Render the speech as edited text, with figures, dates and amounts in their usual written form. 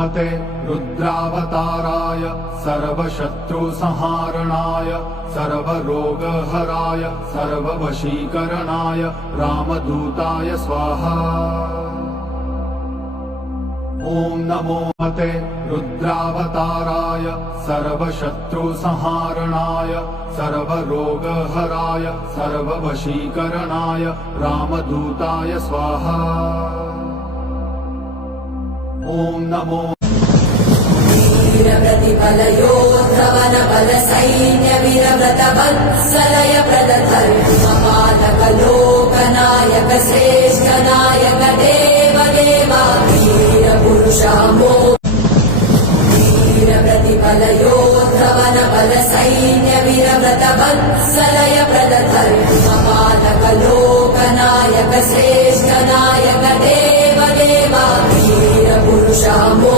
मते रुद्रावताराय सर्वशत्रुसंहारणाय सर्वरोगहराय सर्ववशीकरणाय रामदूताय स्वाहा। ॐ नमो मते रुद्रावताराय सर्वशत्रुसंहारणाय सर्वरोगहराय सर्ववशीकरणाय रामदूताय स्वाहा। ॐ नमो वीरप्रतिफलयोद्धवन बल सैन्य वीरव्रत वत्सलय प्रदधर्मपालक लोकनायक श्रेष्ठ नायक देव देवा वीर पुरुषामो। वीरप्रतिफलयोद्धवन बल सैन्य वीरव्रत वत्सलय प्रदधर्मपालक लोकनायक श्रेष्ठ नायक देव देवा वीर पुरुषामो।